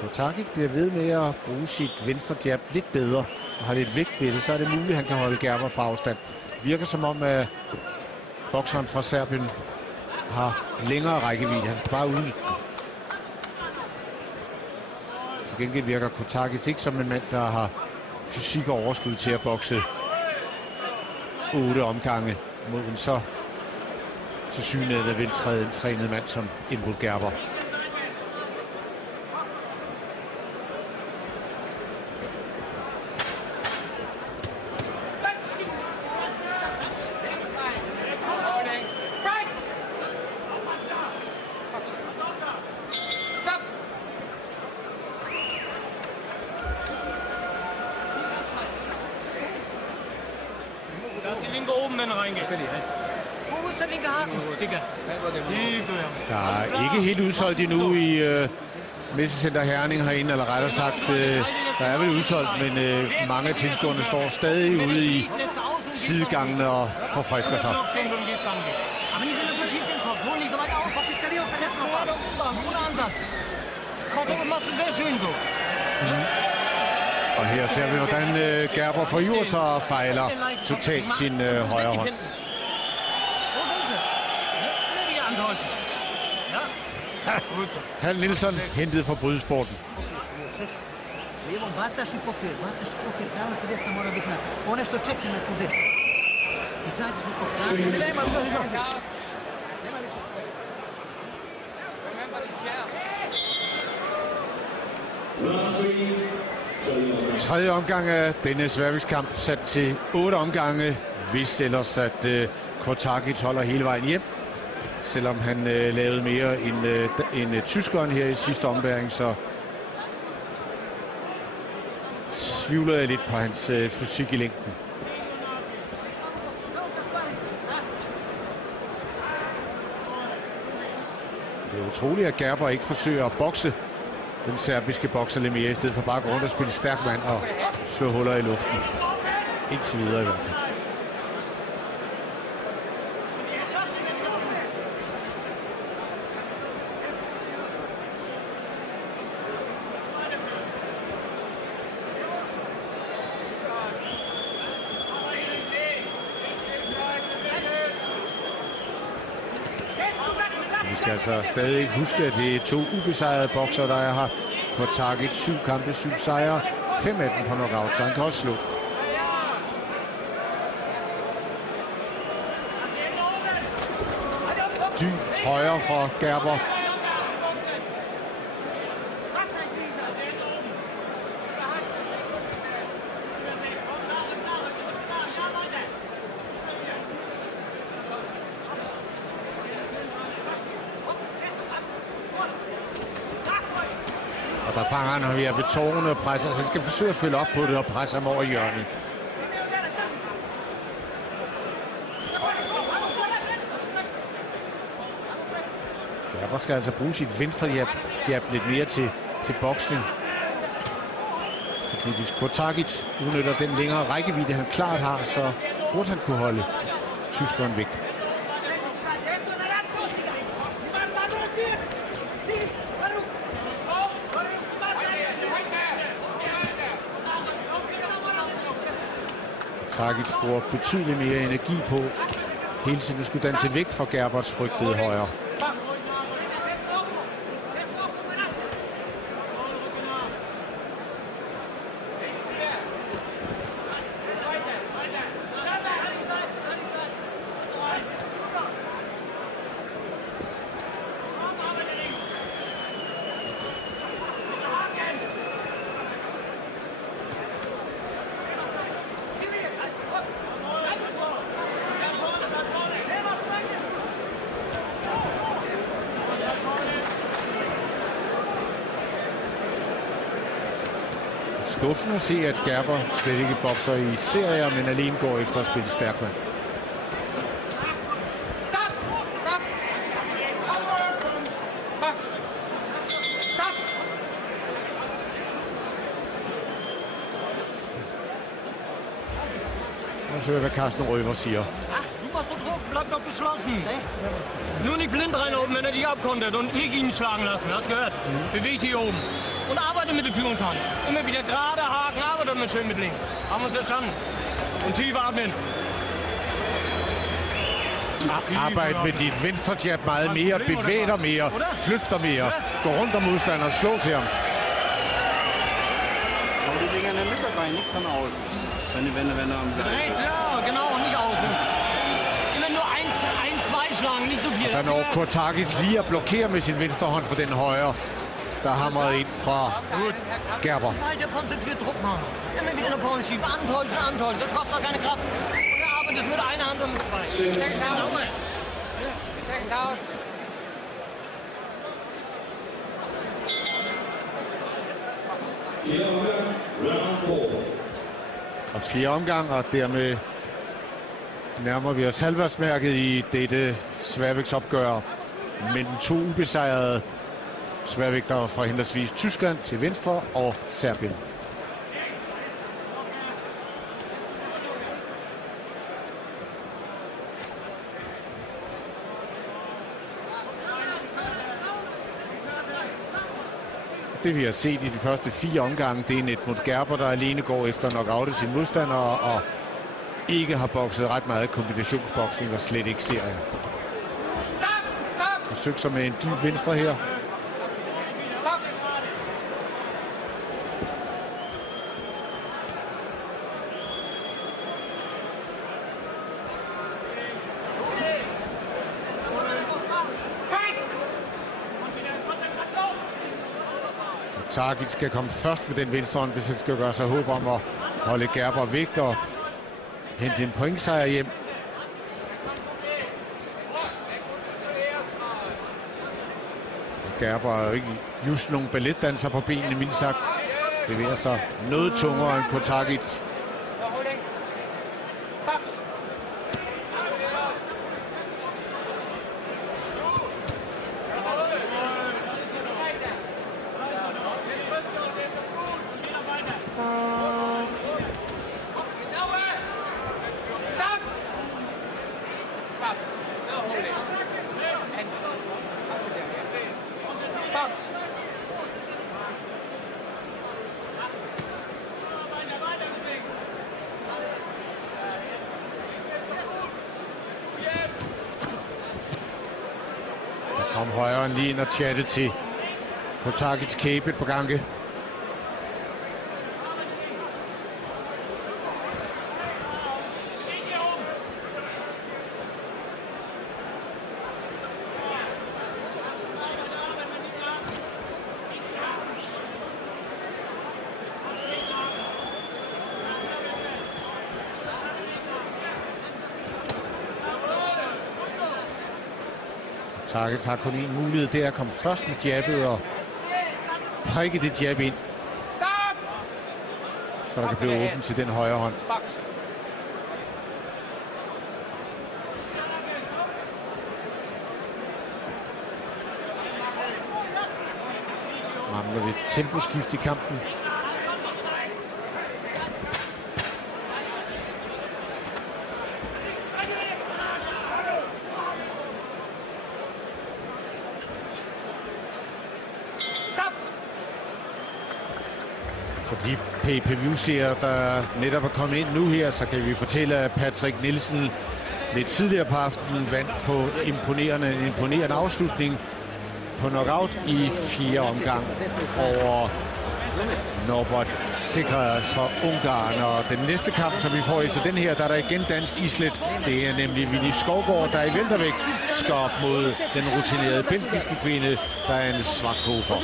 Kotakis bliver ved med at bruge sit venstre jab lidt bedre og har lidt vægt ved det, så er det muligt, at han kan holde Gerber på afstand. Det virker som om, at bokseren fra Serbien har længere rækkevidde. Han skal bare udnytte den. Til gengæld virker Kotakis ikke som en mand, der har fysik og overskud til at bokse 8 omgange mod en så tilsyneladende veltrænet mand som Imre Gerber. Der er ikke helt udsolgt endnu i Messecenter Herning herinde, eller rettere sagt, der er vel udsolgt, men mange af tilskuerne står stadig ude i sidegangene og forfrisker sig. Og her ser vi, hvordan Gerber forhiver sig og fejler totalt sin højre hånd. Hal Nilsson hentet fra brydesporten. Tredje omgang af denne sværvægtskamp sat til 8 omgange, hvis ellers at Kotakis holder hele vejen hjem. Selvom han lavede mere end tyskeren her i sidste ombæring, så tvivler jeg lidt på hans fysik i længden. Det er utroligt, at Gerber ikke forsøger at bokse den serbiske bokser lidt mere, i stedet for bare at gå rundt og spille stærk mand og slå huller i luften. Indtil videre i hvert fald. Vi skal altså stadig huske, at det er 2 ubesejrede bokser, der har Kotakis 7 kampe, 7 sejre, 5 af dem på knockout, så han kan også slå. Dyb højre fra Gerber. Der fanger han ved tårne og presser, så han skal forsøge at følge op på det og presse ham over hjørnet. Gerber skal altså bruge sit venstre jab lidt mere til boksning. Fordi hvis Kotakis udnytter den længere rækkevidde, han klart har, så burde han kunne holde tyskeren væk. Kotakis bruger betydeligt mere energi på hele tiden at skulle danse væk fra Gerbers frygtede højre. Skuffende at se, at Gerber slet ikke bokser i serier, men alene går efter at spille stærk mand. Nu ser vi, hvad Carsten Røver siger. machst du Druck? Bleib doch geschlossen. Nur nicht blind reinlaufen, wenn er dich abkontert und nicht ihn schlagen lassen. Hast gehört? Beweg dich oben. Und arbeite mit der Führungshand. Immer wieder gerade haken, arbeite immer schön mit links. Haben wir uns verstanden? Und tief atmen. Arbejd med dit venstre jab meget mere, bevæg dig mere, flyt dig mere, gå rundt om modstanderen, slå til ham. Aber die Dinger in der Mitte rein, nicht von außen. Wenn er am Rechts, ja, genau, nicht außen. Immer nur ein, zwei schlagen, nicht so viel. Der når Kurtakis lige at blokere med sin venstre hånd for den højre, der hamrede ind fra Gerber. Weiter konzentriert Druck machen. Immer wieder nach vorne schieben, antäuschen, antäuschen. Das kostet doch keine Kraft. Und er arbeitet mit einer Hand und mit zwei. Og 4 omgang, og dermed nærmer vi os halvvejsmærket i dette sværvægtsopgør mellem 2 ubesejrede sværvægtere fra henholdsvis Tyskland til venstre og Serbien. Det vi har set i de første 4 omgange, det er Nedmut Gerber, der alene går efter knockout af sine modstandere og ikke har bokset ret meget kombinationsboksning og slet ikke serier. Forsøg sig med en dyb venstre her. Kurtakis skal komme først med den venstre hånd, hvis han skal gøre sig håb om at holde Gerber væk og hente en pointsejr hjem. Gerber er jo ikke just nogen balletdanser på benene, mildt sagt. Bevæger sig noget tungere end Kurtakis. Kom højre lige ind og chatte til Kurtakis kæbe på gange. Kurtakis har kun en mulighed, det er at komme først med jabbet og prikke det jab ind, så der kan blive åbent til den højre hånd. Mangler lidt temposkift i kampen. For de pay-per-view-serier, der netop er kommet ind nu her, så kan vi fortælle, at Patrick Nielsen lidt tidligere på aftenen vandt på en imponerende afslutning på knockout i 4 omgang over Norbert Sekeres fra Ungarn. Og den næste kamp, som vi får efter den her, der er der igen dansk islet. Det er nemlig Winnie Skovgaard, der i weltervægt skal op mod den rutinerede belgiske kvinde, der er en Svakhofer.